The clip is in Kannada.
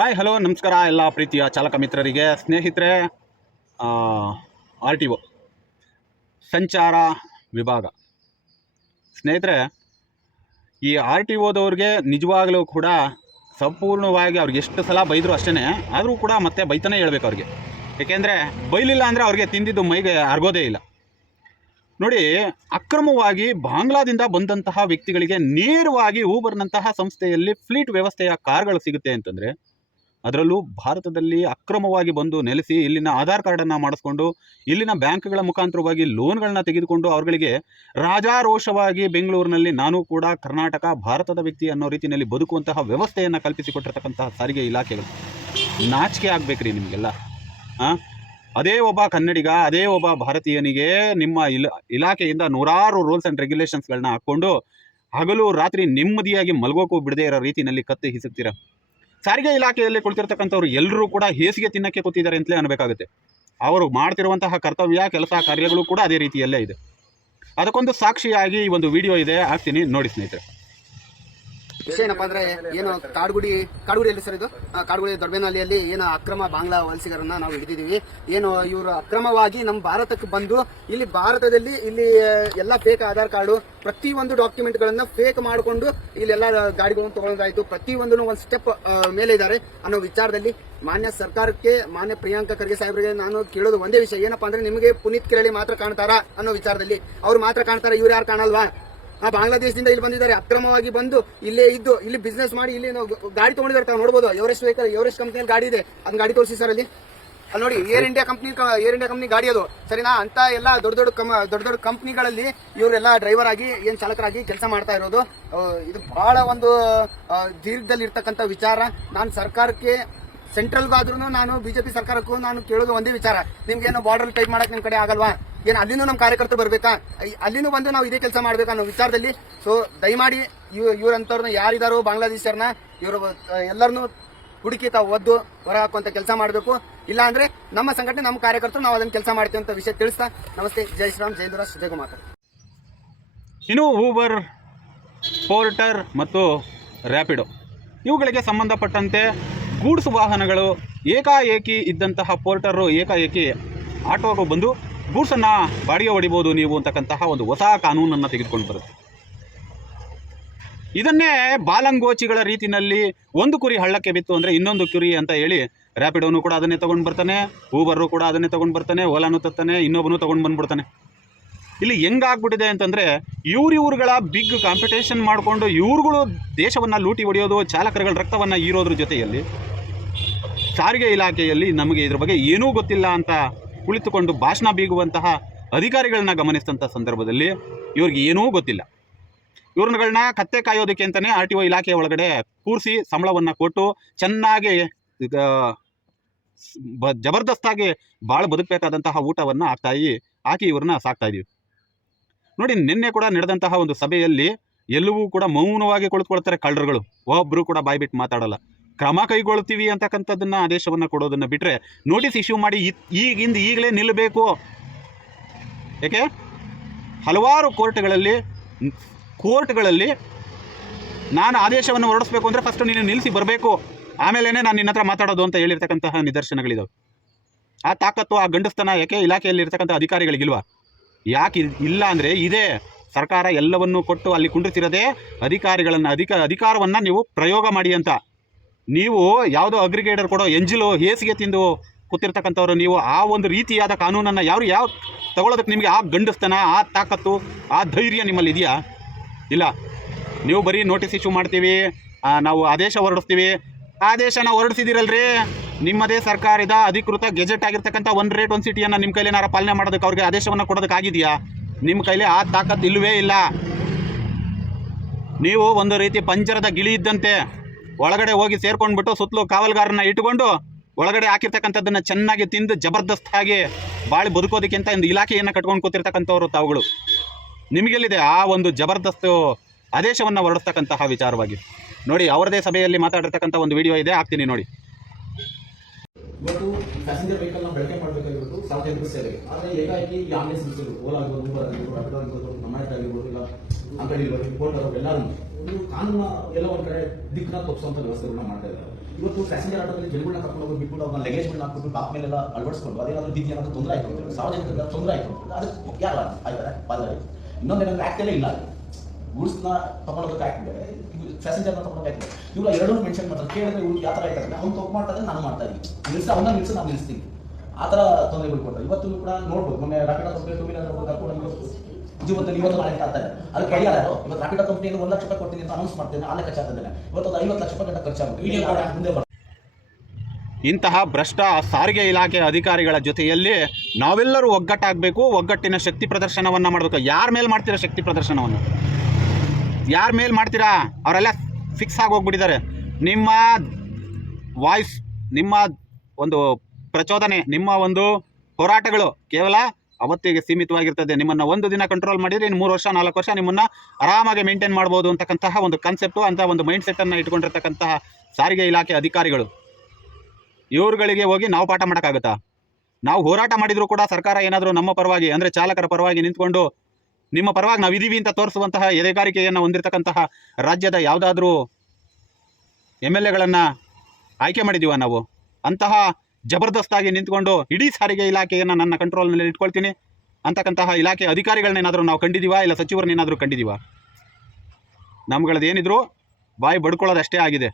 ಹಾಯ್ ಹಲೋ ನಮಸ್ಕಾರ ಎಲ್ಲ ಪ್ರೀತಿಯ ಚಾಲಕ ಮಿತ್ರರಿಗೆ ಸ್ನೇಹಿತರೆ. ಆರ್ ಟಿ ಒ ಸಂಚಾರ ವಿಭಾಗ ಸ್ನೇಹಿತರೆ, ಈ ಆರ್ ಟಿ ಒದವ್ರಿಗೆ ನಿಜವಾಗಲೂ ಕೂಡ ಸಂಪೂರ್ಣವಾಗಿ ಅವ್ರಿಗೆ ಎಷ್ಟು ಸಲ ಬೈದರು ಅಷ್ಟೇ, ಆದರೂ ಕೂಡ ಮತ್ತೆ ಬೈತಾನೆ ಹೇಳ್ಬೇಕು ಅವ್ರಿಗೆ. ಏಕೆಂದರೆ ಬೈಲಿಲ್ಲ ಅಂದರೆ ಅವ್ರಿಗೆ ತಿಂದಿದ್ದು ಮೈಗೆ ಅರ್ಗೋದೇ ಇಲ್ಲ. ನೋಡಿ, ಅಕ್ರಮವಾಗಿ ಬಾಂಗ್ಲಾದಿಂದ ಬಂದಂತಹ ವ್ಯಕ್ತಿಗಳಿಗೆ ನೇರವಾಗಿ ಊಬರ್ನಂತಹ ಸಂಸ್ಥೆಯಲ್ಲಿ ಫ್ಲೀಟ್ ವ್ಯವಸ್ಥೆಯ ಕಾರ್ಗಳು ಸಿಗುತ್ತೆ ಅಂತಂದರೆ, ಅದರಲ್ಲೂ ಭಾರತದಲ್ಲಿ ಅಕ್ರಮವಾಗಿ ಬಂದು ನೆಲೆಸಿ ಇಲ್ಲಿನ ಆಧಾರ್ ಕಾರ್ಡನ್ನು ಮಾಡಿಸ್ಕೊಂಡು ಇಲ್ಲಿನ ಬ್ಯಾಂಕ್ಗಳ ಮುಖಾಂತರವಾಗಿ ಲೋನ್ಗಳನ್ನ ತೆಗೆದುಕೊಂಡು ಅವರುಗಳಿಗೆ ರಾಜಾರೋಷವಾಗಿ ಬೆಂಗಳೂರಿನಲ್ಲಿ ನಾನು ಕೂಡ ಕರ್ನಾಟಕ ಭಾರತದ ವ್ಯಕ್ತಿ ಅನ್ನೋ ರೀತಿಯಲ್ಲಿ ಬದುಕುವಂತಹ ವ್ಯವಸ್ಥೆಯನ್ನು ಕಲ್ಪಿಸಿಕೊಟ್ಟಿರ್ತಕ್ಕಂತಹ ಸಾರಿಗೆ ಇಲಾಖೆಗಳು ನಾಚಿಕೆ ಆಗಬೇಕ್ರಿ ನಿಮಗೆಲ್ಲ. ಅದೇ ಒಬ್ಬ ಕನ್ನಡಿಗ, ಅದೇ ಒಬ್ಬ ಭಾರತೀಯನಿಗೆ ನಿಮ್ಮ ಇಲಾಖೆಯಿಂದ ನೂರಾರು ರೂಲ್ಸ್ ಆ್ಯಂಡ್ ರೆಗ್ಯುಲೇಷನ್ಸ್ಗಳನ್ನ ಹಾಕ್ಕೊಂಡು ಹಗಲು ರಾತ್ರಿ ನೆಮ್ಮದಿಯಾಗಿ ಮಲಗೋಕ್ಕೂ ಬಿಡದೇ ಇರೋ ರೀತಿಯಲ್ಲಿ ಕತ್ತಿ ಹಿಸುಕ್ತೀರ. ಸಾರಿಗೆ ಇಲಾಖೆಯಲ್ಲಿ ಕುಳಿತಿರ್ತಕ್ಕಂಥವ್ರು ಎಲ್ಲರೂ ಕೂಡ ಹೇಸಿಗೆ ತಿನ್ನಕ್ಕೆ ಕೂತಿದ್ದಾರೆ ಅಂತಲೇ ಅನ್ನಬೇಕಾಗುತ್ತೆ. ಅವರು ಮಾಡ್ತಿರುವಂತಹ ಕರ್ತವ್ಯ ಕೆಲಸ ಕಾರ್ಯಗಳು ಕೂಡ ಅದೇ ರೀತಿಯಲ್ಲೇ ಇದೆ. ಅದಕ್ಕೊಂದು ಸಾಕ್ಷಿಯಾಗಿ ಈ ಒಂದು ವಿಡಿಯೋ ಇದೆ, ಹಾಕ್ತೀನಿ ನೋಡಿ ಸ್ನೇಹಿತರೆ. ವಿಷಯ ಏನಪ್ಪಾ ಅಂದ್ರೆ, ಏನು ಕಾಡುಗುಡಿಯಲ್ಲಿ ಸರ್, ಇದು ಕಾಡುಗುಡಿ ದೊಡ್ಡಬೇನಹಳ್ಳಿಯಲ್ಲಿ ಏನು ಅಕ್ರಮ ಬಾಂಗ್ಲಾ ವಲಸಿಗರನ್ನ ನಾವು ಹಿಡಿದಿದ್ದೀವಿ. ಏನು ಇವರು ಅಕ್ರಮವಾಗಿ ನಮ್ಮ ಭಾರತಕ್ಕೆ ಬಂದು ಇಲ್ಲಿ ಭಾರತದಲ್ಲಿ ಇಲ್ಲಿ ಎಲ್ಲ ಫೇಕ್ ಆಧಾರ್ ಕಾರ್ಡು, ಪ್ರತಿಯೊಂದು ಡಾಕ್ಯುಮೆಂಟ್ ಗಳನ್ನ ಫೇಕ್ ಮಾಡಿಕೊಂಡು ಇಲ್ಲೆಲ್ಲ ಗಾಡಿಗಳನ್ನು ತಗೊಳ್ಳೋದಾಯ್ತು. ಪ್ರತಿಯೊಂದನ್ನು ಒಂದು ಸ್ಟೆಪ್ ಮೇಲೆ ಇದ್ದಾರೆ ಅನ್ನೋ ವಿಚಾರದಲ್ಲಿ ಮಾನ್ಯ ಸರ್ಕಾರಕ್ಕೆ, ಮಾನ್ಯ ಪ್ರಿಯಾಂಕಾ ಖರ್ಗೆ ಸಾಹೇಬರಿಗೆ ನಾನು ಕೇಳೋದು ಒಂದೇ ವಿಷಯ ಏನಪ್ಪಾ ಅಂದ್ರೆ, ನಿಮಗೆ ಪುನೀತ್ ಕೆರಳಿ ಮಾತ್ರ ಕಾಣ್ತಾರಾ ಅನ್ನೋ ವಿಚಾರದಲ್ಲಿ. ಅವ್ರು ಮಾತ್ರ ಕಾಣ್ತಾರ, ಇವ್ರು ಯಾರು ಕಾಣಲ್ವಾ? ಬಾಂಗ್ಲಾದೇಶದಿಂದ ಇಲ್ಲಿ ಬಂದಿದ್ದಾರೆ, ಅಕ್ರಮವಾಗಿ ಬಂದು ಇಲ್ಲೇ ಇದ್ದು ಇಲ್ಲಿ ಬಿಸ್ನೆಸ್ ಮಾಡಿ ಇಲ್ಲಿ ಗಾಡಿ ತಗೊಂಡಿದ್ದಾರೆ. ತಾವು ನೋಡಬಹುದು, ಎವರೆಸ್ಟ್ ವೆಹಿಕಲ್, ಎವರೆಸ್ಟ್ ಕಂಪ್ನಿಯಲ್ಲಿ ಗಾಡಿ ಇದೆ. ಅದನ್ನ ಗಾಡಿ ತೋರಿಸಿ ಸರ್ ಅಲ್ಲಿ ನೋಡಿ. ಏರ್ ಇಂಡಿಯಾ ಕಂಪ್ನಿ ಗಾಡಿ ಅದು, ಸರಿನಾ? ಅಂತ ಎಲ್ಲ ದೊಡ್ಡ ಕಂಪ್ನಿಗಳಲ್ಲಿ ಇವರೆಲ್ಲ ಡ್ರೈವರ್ ಆಗಿ ಏನ್ ಚಾಲಕರಾಗಿ ಕೆಲಸ ಮಾಡ್ತಾ ಇರೋದು. ಇದು ಬಹಳ ಒಂದು ದೀರ್ಘದಲ್ಲಿ ಇರ್ತಕ್ಕಂಥ ವಿಚಾರ. ನಾನು ಸರ್ಕಾರಕ್ಕೆ, ಸೆಂಟ್ರಲ್ಗಾದ್ರೂ ನಾನು ಬಿಜೆಪಿ ಸರ್ಕಾರಕ್ಕೂ ನಾನು ಕೇಳೋದು ಒಂದೇ ವಿಚಾರ, ನಿಮ್ಗೇನು ಬಾರ್ಡರ್ ಟೈಪ್ ಮಾಡಕ್ ನಿಮ್ ಕಡೆ ಆಗಲ್ವಾ? ಏನು ಅಲ್ಲಿನೂ ನಮ್ಮ ಕಾರ್ಯಕರ್ತರು ಬರ್ಬೇಕಾ? ಅಲ್ಲಿನೂ ಬಂದು ನಾವು ಇದೇ ಕೆಲಸ ಮಾಡ್ಬೇಕಾ ಅನ್ನೋ ವಿಚಾರದಲ್ಲಿ. ಸೊ ದಯಮಾಡಿ ಇವ್ರಂತವ್ರನ್ನ ಯಾರಿದಾರೋ ಬಾಂಗ್ಲಾದೇಶರ್ನ ಇವರು ಎಲ್ಲರನ್ನೂ ಹುಡುಕಿ ತಾವು ಒದ್ದು ಹೊರ ಹಾಕುವಂತ ಕೆಲಸ ಮಾಡಬೇಕು. ಇಲ್ಲ ಅಂದ್ರೆ ನಮ್ಮ ಸಂಘಟನೆ, ನಮ್ಮ ಕಾರ್ಯಕರ್ತರು ನಾವು ಅದನ್ನ ಕೆಲಸ ಮಾಡ್ತೀವಿ ಅಂತ ವಿಷಯ ತಿಳಿಸ್ತಾ ನಮಸ್ತೆ. ಜೈ ಶ್ರೀರಾಮ್, ಜೈ ದುರಾಸ್, ಜೈ ಗೋಮಾತಾ. ಇನ್ನು ಊಬರ್, ಪೋರ್ಟರ್ ಮತ್ತು ರ್ಯಾಪಿಡೋ ಇವುಗಳಿಗೆ ಸಂಬಂಧಪಟ್ಟಂತೆ ಗೂಡ್ಸ್ ವಾಹನಗಳು ಏಕಾಏಕಿ ಇದ್ದಂತಹ ಪೋರ್ಟರು ಏಕಾಏಕಿ ಆಟೋಗೂ ಬಂದು ಗೂಡ್ಸನ್ನು ಬಾಡಿಗೆ ಹೊಡಿಬೋದು ನೀವು ಅಂತಕ್ಕಂತಹ ಒಂದು ಹೊಸ ಕಾನೂನನ್ನು ತೆಗೆದುಕೊಂಡು ಬರುತ್ತೆ. ಇದನ್ನೇ ಬಾಲಂಗೋಚಿಗಳ ರೀತಿಯಲ್ಲಿ ಒಂದು ಕುರಿ ಹಳ್ಳಕ್ಕೆ ಬಿತ್ತು ಅಂದರೆ ಇನ್ನೊಂದು ಕುರಿ ಅಂತ ಹೇಳಿ ರ್ಯಾಪಿಡೋನು ಕೂಡ ಅದನ್ನೇ ತೊಗೊಂಡು ಬರ್ತಾನೆ, ಊಬರು ಕೂಡ ಅದನ್ನೇ ತೊಗೊಂಡು ಬರ್ತಾನೆ, ಓಲಾನು ತತ್ತಾನೆ, ಇನ್ನೊಬ್ಬನು ತೊಗೊಂಡು ಬಂದ್ಬಿಡ್ತಾನೆ. ಇಲ್ಲಿ ಹೆಂಗಾಗ್ಬಿಟ್ಟಿದೆ ಅಂತಂದರೆ, ಇವ್ರುಗಳ ಬಿಗ್ ಕಾಂಪಿಟೇಷನ್ ಮಾಡಿಕೊಂಡು ಇವ್ರುಗಳು ದೇಶವನ್ನು ಲೂಟಿ ಹೊಡೆಯೋದು, ಚಾಲಕರುಗಳ ರಕ್ತವನ್ನು ಹೀರೋದ್ರ ಜೊತೆಯಲ್ಲಿ ಸಾರಿಗೆ ಇಲಾಖೆಯಲ್ಲಿ ನಮಗೆ ಇದ್ರ ಬಗ್ಗೆ ಏನೂ ಗೊತ್ತಿಲ್ಲ ಅಂತ ಕುಳಿತುಕೊಂಡು ಭಾಷಣ ಬೀಗುವಂತಹ ಅಧಿಕಾರಿಗಳನ್ನ ಗಮನಿಸಿದಂಥ ಸಂದರ್ಭದಲ್ಲಿ ಇವ್ರಿಗೆ ಏನೂ ಗೊತ್ತಿಲ್ಲ. ಇವ್ರಗಳನ್ನ ಕತ್ತೆ ಕಾಯೋದಕ್ಕೆ ಅಂತಲೇ ಆರ್ ಟಿ ಒ ಇಲಾಖೆಯ ಒಳಗಡೆ ಕೂರಿಸಿ ಸಂಬಳವನ್ನು ಕೊಟ್ಟು ಚೆನ್ನಾಗಿ ಜಬರ್ದಸ್ತಾಗಿ ಭಾಳ ಬದುಕಬೇಕಾದಂತಹ ಊಟವನ್ನು ಹಾಕಿ ಇವ್ರನ್ನ ಸಾಕ್ತಾ ಇದೀವಿ. ನೋಡಿ, ನಿನ್ನೆ ಕೂಡ ನಡೆದಂತಹ ಒಂದು ಸಭೆಯಲ್ಲಿ ಎಲ್ಲವೂ ಕೂಡ ಮೌನವಾಗಿ ಕುಳಿತುಕೊಳ್ತಾರೆ ಕಳ್ಳರುಗಳು. ಒಬ್ಬರು ಕೂಡ ಬಾಯ್ಬಿಟ್ಟು ಮಾತಾಡಲ್ಲ. ಕ್ರಮ ಕೈಗೊಳ್ತೀವಿ ಅಂತಕ್ಕಂಥದ್ದನ್ನು ಆದೇಶವನ್ನು ಕೊಡೋದನ್ನು ಬಿಟ್ಟರೆ ನೋಟಿಸ್ ಇಶ್ಯೂ ಮಾಡಿ ಈಗಲೇ ನಿಲ್ಲಬೇಕು. ಏಕೆ ಹಲವಾರು ಕೋರ್ಟ್ಗಳಲ್ಲಿ ನಾನು ಆದೇಶವನ್ನು ಹೊರಡಿಸ್ಬೇಕು ಅಂದರೆ ಫಸ್ಟ್ ನೀನು ನಿಲ್ಲಿಸಿ ಬರಬೇಕು, ಆಮೇಲೆ ನಾನು ನಿನ್ನ ಹತ್ರ ಮಾತಾಡೋದು ಅಂತ ಹೇಳಿರ್ತಕ್ಕಂತಹ ನಿದರ್ಶನಗಳಿದಾವೆ. ಆ ತಾಕತ್ತು, ಆ ಗಂಡಸ್ತನ ಯಾಕೆ ಇಲಾಖೆಯಲ್ಲಿ ಇರ್ತಕ್ಕಂಥ ಅಧಿಕಾರಿಗಳಿಗಿಲ್ವಾ? ಯಾಕೆ ಇಲ್ಲ ಅಂದರೆ, ಇದೇ ಸರ್ಕಾರ ಎಲ್ಲವನ್ನೂ ಕೊಟ್ಟು ಅಲ್ಲಿ ಕುಂಡ್ರಿಸಿರೋದೇ ಅಧಿಕಾರಿಗಳನ್ನು ಅಧಿಕಾರವನ್ನು ನೀವು ಪ್ರಯೋಗ ಮಾಡಿ ಅಂತ. ನೀವು ಯಾವುದೋ ಅಗ್ರಿಗೇಟರ್ ಕೊಡೋ ಎಂಜಿಲು ಹೇಸಿಗೆ ತಿಂದು ಕೂತಿರ್ತಕ್ಕಂಥವ್ರು ನೀವು ಆ ಒಂದು ರೀತಿಯಾದ ಕಾನೂನನ್ನು ಯಾವ ತಗೊಳ್ಳೋದಕ್ಕೆ ನಿಮಗೆ ಆ ಗಂಡಸ್ತನ, ಆ ತಾಕತ್ತು, ಆ ಧೈರ್ಯ ನಿಮ್ಮಲ್ಲಿ ಇದೆಯಾ? ಇಲ್ಲ. ನೀವು ಬರೀ ನೋಟಿಸ್ ಇಶ್ಯೂ ಮಾಡ್ತೀವಿ, ನಾವು ಆದೇಶ ಹೊರಡಿಸ್ತೀವಿ. ಆದೇಶನ ಹೊರಡಿಸಿದಿರಲ್ರಿ, ನಿಮ್ಮದೇ ಸರ್ಕಾರದ ಅಧಿಕೃತ ಗೆಜೆಟ್ ಆಗಿರ್ತಕ್ಕಂಥ ಒನ್ ರೇಟ್ ಒನ್ ಸಿಟಿಯನ್ನು ನಿಮ್ಮ ಕೈಲಿ ಏನಾರು ಪಾಲನೆ ಮಾಡೋದಕ್ಕೆ ಅವ್ರಿಗೆ ಆದೇಶವನ್ನು ಕೊಡೋದಕ್ಕಾಗಿದೆಯಾ? ನಿಮ್ಮ ಕೈಲಿ ಆ ತಾಕತ್ತು ಇಲ್ಲವೇ ಇಲ್ಲ. ನೀವು ಒಂದು ರೀತಿ ಪಂಜರದ ಗಿಳಿ ಇದ್ದಂತೆ ಒಳಗಡೆ ಹೋಗಿ ಸೇರ್ಕೊಂಡ್ಬಿಟ್ಟು ಸುತ್ತಲೂ ಕಾವಲ್ಗಾರನ್ನ ಇಟ್ಟುಕೊಂಡು ಒಳಗಡೆ ಹಾಕಿರ್ತಕ್ಕಂಥದ್ದನ್ನು ಚೆನ್ನಾಗಿ ತಿಂದು ಜಬರ್ದಸ್ತಾಗಿ ಬಾಳಿ ಬದುಕೋದಕ್ಕಿಂತ ಒಂದು ಇಲಾಖೆಯನ್ನು ಕಟ್ಕೊಂಡು ಕೂತಿರ್ತಕ್ಕಂಥವ್ರು ತಾವುಗಳು. ನಿಮಗೆಲ್ಲಿದೆ ಆ ಒಂದು ಜಬರ್ದಸ್ತು ಆದೇಶವನ್ನು ಹೊರಡಿಸ್ತಕ್ಕಂತಹ ವಿಚಾರವಾಗಿ? ನೋಡಿ, ಅವರದೇ ಸಭೆಯಲ್ಲಿ ಮಾತಾಡಿರ್ತಕ್ಕಂಥ ಒಂದು ವಿಡಿಯೋ ಇದೆ, ಹಾಕ್ತೀನಿ ನೋಡಿ. ಇವತ್ತು ಪ್ಯಾಸೆಂಜರ್ ವೆಹಿಕಲ್ ನ ಬಳಕೆ ಮಾಡಬೇಕಾಗಿರೋದು ಸಾರ್ವಜನಿಕ ಸೇವೆಗೆ. ಆದರೆ ಏಕಾಏಕಿ ಈ ಆನ್ಲೈನ್ ಸಂಸ್ಥೆಗಳು, ಓಲಾ ಆಗಿರ್ಬೋದು, ಊಬರ್ ಆಗಿರ್ಬೋದು, ರ್ಯಾಪಿಡೋ ಆಗಿರ್ಬೋದು, ನಮಾಯ್ಟ್ ಆಗಿರ್ಬೋದು, ಇಲ್ಲ ಅಂಗಡಿ ಇರ್ಬೋದು, ಪೋರ್ಟರ್ ಎಲ್ಲರೂ ಒಂದು ಕಾನೂನ ಎಲ್ಲ ಒಂದು ಕಡೆ ದಿಕ್ಕನ್ನ ತಪ್ಪಿಸುವಂತ ವ್ಯವಸ್ಥೆಗಳನ್ನ ಮಾಡ್ತಾ ಇದ್ದಾರೆ. ಇವತ್ತು ಪ್ಯಾಸೆಂಜರ್ ಆಟೋದಲ್ಲಿ ಜನಗಳನ್ನ ಕರ್ಕೊಂಡು ಹೋಗಿ ಬಿಟ್ಬಿಟ್ಟು ಅವ್ರನ್ನ ಲಗೇಜ್ಗಳನ್ನ ಹಾಕ್ಬಿಟ್ಟು ಟಾಪ್ ಮೇಲೆಲ್ಲ ಅಳವಡಿಸ್ಕೊಂಡು ಅದೇನಾದರೂ ಬಿದ್ದು ಏನಾದರೂ ತೊಂದರೆ ಆಯಿತು ಅಂತ ಸಾರ್ವಜನಿಕರಿಗೆ ತೊಂದರೆ ಆಯಿತು ಅಂತ ಅದಕ್ಕೆ ಯಾರು ಆಯ್ತಾರೆ ಪಾಲ್ದಾರಿ. ಇನ್ನೊಂದೇನಂದ್ರೆ ಆ್ಯಕ್ಟಲ್ಲೇ ಇಲ್ಲ, ಗೂಡ್ಸ್ನ ತೊಗೊಂಡೋಗಕ್ಕೆ ಆಗ್ತಿದ್ದಾರೆ, ಪ್ಯಾಸೆಂಜರ್ನ ತೊಗೊಂಡೋಗಿ ಆಗ್ತಿದೆ. ಇವರು ಎರಡೂ ಮೆನ್ಷನ್ ಮಾಡ್ತಾರೆ. ಕೇಳಿದ್ರೆ ಇವ್ರು ಯಾವ ಥರ ಆಯ್ತಾರೆ, ಅವ್ನು ತಪ್ಪು ಮಾಡ್ತಾರೆ, ನಾನು ಮಾಡ್ತಾ ಇದ್ದೀನಿ, ಅವನ್ನ ನಿಲ್ಸಿ ನಾನು ನಿಲ್ಲಿಸ್ತೀನಿ, ಆ ಥರ ತೊಂದರೆಗಳು ಕೊಡ್ತಾರೆ. ಇವತ್ತು ಕೂಡ ನೋಡ್ಬೋದು, ಮೊನ್ನೆ ರಾಪಿಡೋ ಕಂಪ್ನಿ ಟೂ ವೀಲರ್ ಕರ್ಕೊಂಡು ಜೀವನದಲ್ಲಿ ಇವತ್ತು ನಾಳೆ ಆಗ್ತಾರೆ. ಅದಕ್ಕೆ ಪರಿಹಾರ ಇವತ್ತು ರಾಪಿಡೋ ಕಂಪ್ನಿಯಿಂದ 1 ಲಕ್ಷ ರೂಪಾಯಿ ಕೊಡ್ತೀನಿ ಅಂತ ಅನೌನ್ಸ್ ಮಾಡ್ತೇನೆ, ಆ ಲೆಕ್ಕ ಚಾರ್ತಿದ್ದೇನೆ. ಇವತ್ತು ಅದು 50 ಲಕ್ಷ ರೂಪಾಯಿ ಗಂಟ ಖರ್ಚಾಗುತ್ತೆ. ಮುಂದೆ ಇಂತಹ ಭ್ರಷ್ಟ ಸಾರಿಗೆ ಇಲಾಖೆ ಅಧಿಕಾರಿಗಳ ಜೊತೆಯಲ್ಲಿ ನಾವೆಲ್ಲರೂ ಒಗ್ಗಟ್ಟಾಗಬೇಕು, ಒಗ್ಗಟ್ಟಿನ ಶಕ್ತಿ ಪ್ರದರ್ಶನವನ್ನು ಮಾಡಬೇಕು. ಯಾರ ಮೇಲೆ ಮಾಡ್ತೀರಾ ಶಕ್ತಿ ಪ್ರದರ್ಶನವನ್ನು? ಯಾರ ಮೇಲೆ ಮಾಡ್ತೀರಾ? ಅವರೆಲ್ಲ ಫಿಕ್ಸ್ ಆಗಿ ಹೋಗ್ಬಿಟ್ಟಿದ್ದಾರೆ. ನಿಮ್ಮ ವಾಯ್ಸ್, ನಿಮ್ಮ ಒಂದು ಪ್ರಚೋದನೆ, ನಿಮ್ಮ ಒಂದು ಹೋರಾಟಗಳು ಕೇವಲ ಅವತ್ತಿಗೆ ಸೀಮಿತವಾಗಿರ್ತದೆ. ನಿಮ್ಮನ್ನು ಒಂದು ದಿನ ಕಂಟ್ರೋಲ್ ಮಾಡಿದರೆ ಇನ್ನು 3 ವರ್ಷ 4 ವರ್ಷ ನಿಮ್ಮನ್ನು ಆರಾಮಾಗಿ ಮೇಂಟೈನ್ ಮಾಡ್ಬೋದು ಅಂತಕ್ಕಂತಹ ಒಂದು ಕಾನ್ಸೆಪ್ಟು, ಅಂತ ಒಂದು ಮೈಂಡ್ ಸೆಟ್ಟನ್ನು ಇಟ್ಕೊಂಡಿರ್ತಕ್ಕಂತಹ ಸಾರಿಗೆ ಇಲಾಖೆ ಅಧಿಕಾರಿಗಳು, ಇವ್ರುಗಳಿಗೆ ಹೋಗಿ ನಾವು ಪಾಠ ಮಾಡೋಕ್ಕಾಗುತ್ತಾ? ನಾವು ಹೋರಾಟ ಮಾಡಿದರೂ ಕೂಡ ಸರ್ಕಾರ ಏನಾದರೂ ನಮ್ಮ ಪರವಾಗಿ, ಅಂದರೆ ಚಾಲಕರ ಪರವಾಗಿ ನಿಂತ್ಕೊಂಡು ನಿಮ್ಮ ಪರವಾಗಿ ನಾವು ಇದೀವಿ ಅಂತ ತೋರಿಸುವಂತಹ ಎದೆಗಾರಿಕೆಯನ್ನು ಹೊಂದಿರತಕ್ಕಂತಹ ರಾಜ್ಯದ ಯಾವುದಾದ್ರೂ MLAಗಳನ್ನು ಆಯ್ಕೆ ಮಾಡಿದ್ದೀವ ನಾವು? ಅಂತಹ ಜಬರ್ದಸ್ತಾಗಿ ನಿಂತ್ಕೊಂಡು ಇಡೀ ಸಾರಿಗೆ ಇಲಾಖೆಯನ್ನು ನನ್ನ ಕಂಟ್ರೋಲ್ನಲ್ಲಿ ಇಟ್ಕೊಳ್ತೀನಿ ಅಂತಕ್ಕಂತಹ ಇಲಾಖೆ ಅಧಿಕಾರಿಗಳನ್ನೇನಾದರೂ ನಾವು ಕಂಡಿದ್ದೀವಾ? ಇಲ್ಲ ಸಚಿವರನ್ನೇನಾದರೂ ಕಂಡಿದ್ದೀವಾ? ನಮ್ಗಳದ್ದು ಏನಿದ್ರು ಬಾಯಿ ಬಡ್ಕೊಳ್ಳೋದಷ್ಟೇ ಆಗಿದೆ.